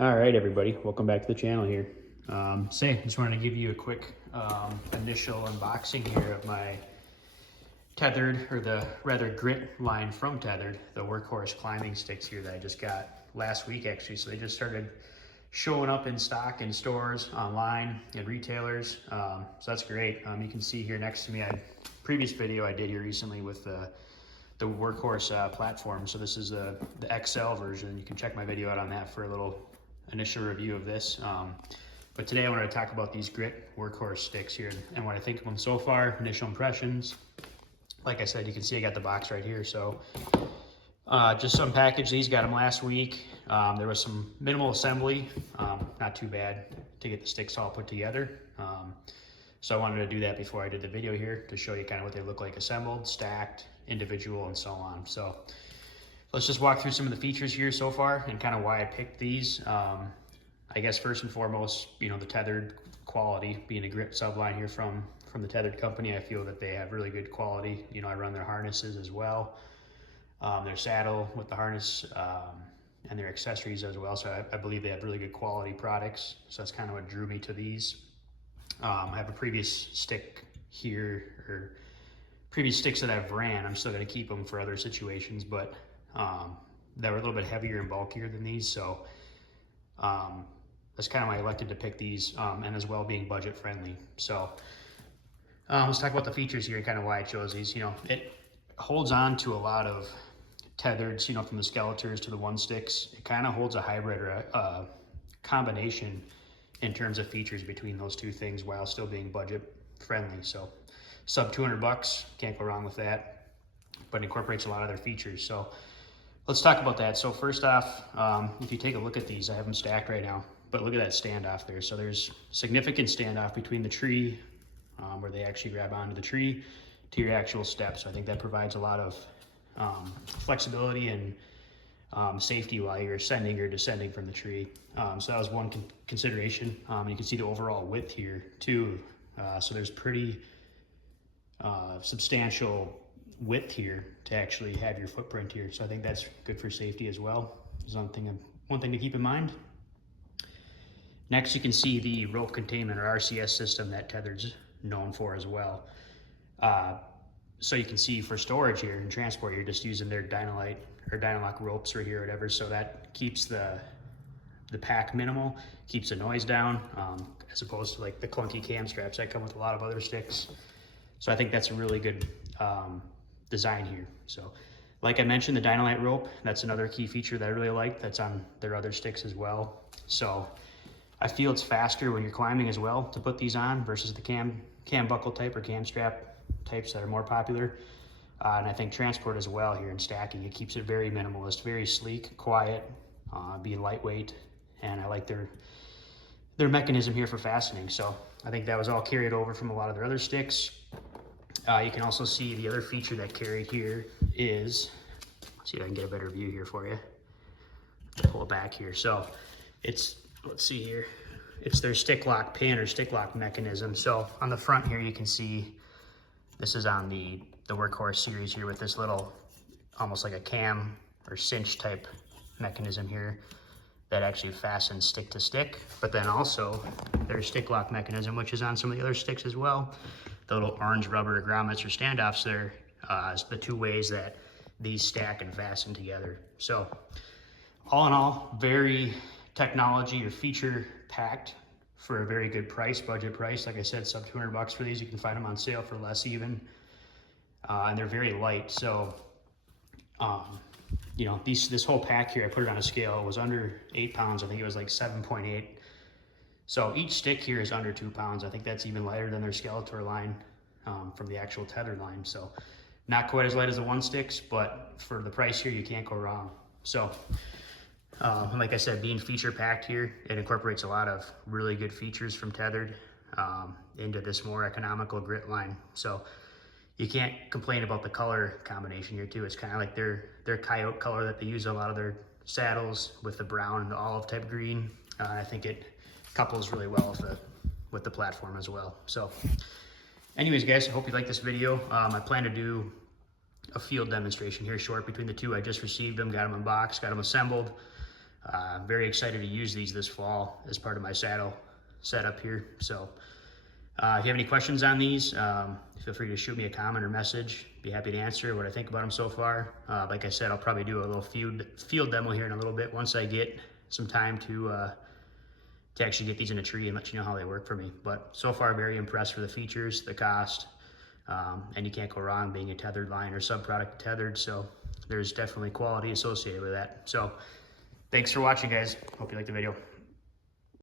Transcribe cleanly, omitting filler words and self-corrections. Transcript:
All right, everybody, welcome back to the channel here. Just wanted to give you a quick initial unboxing here of my Tethrd, or the rather Grit line from Tethrd, the Workhorse climbing sticks here that I just got last week actually. So they just started showing up in stock in stores, online, and retailers. So that's great. You can see here next to me, previous video I did here recently with the Workhorse platform. So this is the XL version. You can check my video out on that for a little initial review of this. But today I wanted to talk about these Grit Workhorse sticks here and what I think of them so far, initial impressions. Like I said, you can see I got the box right here. So just unpackaged these, got them last week. There was some minimal assembly, not too bad to get the sticks all put together. So I wanted to do that before I did the video here to show you kind of what they look like assembled, stacked, individual, and so on. So let's just walk through some of the features here so far and kind of why I picked these. I guess first and foremost, you know, the Tethrd quality, being a Grit subline here from the Tethrd company, I feel that they have really good quality. You know, I run their harnesses as well, their saddle with the harness, and their accessories as well. So I believe they have really good quality products. So that's kind of what drew me to these. I have a previous stick here, or previous sticks that I've ran. I'm still going to keep them for other situations, but that were a little bit heavier and bulkier than these. So that's kind of why I elected to pick these, and as well being budget friendly. So let's talk about the features here and kind of why I chose these. You know, it holds on to a lot of Tethrds, you know, from the Skeletors to the One Sticks. It kind of holds a hybrid or a combination in terms of features between those two things while still being budget friendly. So sub 200 bucks, can't go wrong with that, but incorporates a lot of their features. So let's talk about that. So first off, if you take a look at these, I have them stacked right now, but look at that standoff there. So there's significant standoff between the tree, where they actually grab onto the tree, to your actual steps. So I think that provides a lot of flexibility and safety while you're ascending or descending from the tree. So that was one consideration. You can see the overall width here too. So there's pretty substantial width here to actually have your footprint here. So I think that's good for safety as well. Is one thing to keep in mind. Next, you can see the rope containment or RCS system that Tethrd's known for as well. So you can see for storage here and transport, you're just using their Dynalite or Dynalock ropes right here or whatever. So that keeps the pack minimal, keeps the noise down, as opposed to like the clunky cam straps that come with a lot of other sticks. So I think that's a really good design here. So like I mentioned, the Dynalite rope, that's another key feature that I really like. That's on their other sticks as well. So I feel it's faster when you're climbing as well to put these on versus the cam buckle type or cam strap types that are more popular. And I think transport as well here in stacking, it keeps it very minimalist, very sleek, quiet, being lightweight. And I like their mechanism here for fastening. So I think that was all carried over from a lot of their other sticks. You can also see the other feature that carried here is, let's see if I can get a better view here for you. Pull it back here. So it's, let's see here. It's their stick lock pin or stick lock mechanism. So on the front here, you can see this is on the Workhorse series here with this little, almost like a cam or cinch type mechanism here that actually fastens stick to stick. But then also their stick lock mechanism, which is on some of the other sticks as well. The little orange rubber grommets or standoffs there, is the two ways that these stack and fasten together. So all in all, very technology or feature packed for a very good price, budget price. Like I said, sub 200 bucks for these. You can find them on sale for less even. And they're very light. So, you know, this whole pack here, I put it on a scale, it was under 8 pounds. I think it was like 7.8. So each stick here is under 2 pounds. I think that's even lighter than their Skeletor line, from the actual Tethrd line. So not quite as light as the One Sticks, but for the price here, you can't go wrong. So like I said, being feature packed here, it incorporates a lot of really good features from Tethrd into this more economical Grit line. So you can't complain about the color combination here too. It's kind of like their coyote color that they use in a lot of their saddles with the brown and the olive type green. I think it couples really well with the platform as well. So anyways, guys, I hope you like this video. I plan to do a field demonstration here short between the two. I just received them, got them unboxed, got them assembled. Very excited to use these this fall as part of my saddle setup here. So if you have any questions on these, feel free to shoot me a comment or message. Be happy to answer what I think about them so far. Like I said, I'll probably do a little field demo here in a little bit once I get some time to actually get these in a tree and let you know how they work for me. But so far, very impressed with the features, the cost, and you can't go wrong being a Tethrd line or sub-product Tethrd. So there's definitely quality associated with that. So thanks for watching, guys. Hope you liked the video.